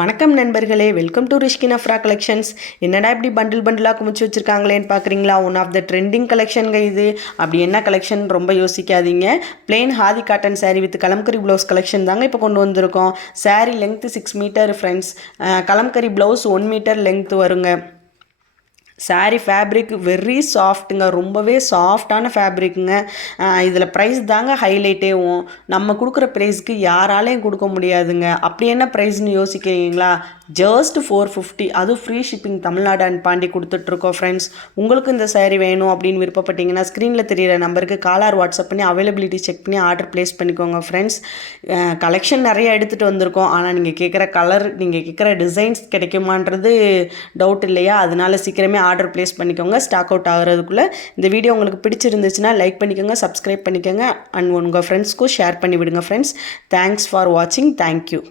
வணக்கம் நண்பர்களே, welcome to Rishkin Afra collections. என்னடா இப்படி பண்டிலாக குமிச்சு வச்சுருக்காங்களேன்னு பார்க்குறீங்களா? ஒன் ஆஃப் த ட்ரெண்டிங் கலெக்ஷனுங்க இது. அப்படி என்ன கலெக்ஷன் ரொம்ப யோசிக்காதீங்க. Plain Khadi cotton sari with Kalamkari blouse collection தாங்க இப்போ கொண்டு வந்திருக்கோம். Sari length 6 metre friends. Kalamkari blouse 1 metre length வருங்க. சாரீ ஃபேப்ரிக் வெரி சாஃப்ட்டுங்க, ரொம்பவே சாஃப்டான ஃபேப்ரிக்குங்க. இதில் ப்ரைஸ் தாங்க ஹைலைட்டேவும். நம்ம கொடுக்குற ப்ரைஸ்க்கு யாராலையும் கொடுக்க முடியாதுங்க. அப்படி என்ன ப்ரைஸ்னு யோசிக்கிறீங்களா? ஜஸ்ட் 450, அதுவும் free shipping Tamil Nadu and Pondy கொடுத்துட்ருக்கோம் ஃப்ரெண்ட்ஸ். உங்களுக்கு இந்த சாரீ வேணும் அப்படின்னு விருப்பப்பட்டீங்கன்னா ஸ்க்ரீனில் தெரியிற நம்பருக்கு காலர் வாட்ஸ்அப் பண்ணி அவைலபிலிட்டி செக் பண்ணி ஆர்டர் ப்ளேஸ் பண்ணிக்கோங்க ஃப்ரெண்ட்ஸ். கலெக்ஷன் நிறைய எடுத்துகிட்டு வந்திருக்கோம். ஆனால் நீங்கள் கேட்குற கலர், நீங்கள் கேட்குற டிசைன்ஸ் கிடைக்குமான்றது டவுட் இல்லையா? அதனால சீக்கிரமே ஆர்டர் ப்ளேஸ் பண்ணிக்கோங்க. ஸ்டாக் அவுட் ஆகிறதுக்குள்ளே. இந்த வீடியோ உங்களுக்கு பிடிச்சிருந்துச்சுன்னா லைக் பண்ணிக்கோங்க, சப்ஸ்கிரைப் பண்ணிக்கோங்க அண்ட் உங்கள் ஃப்ரெண்ட்ஸ்க்கும் ஷேர் பண்ணி விடுங்க ஃப்ரெண்ட்ஸ். தேங்க்ஸ் ஃபார் வாட்சிங். தேங்க்யூ.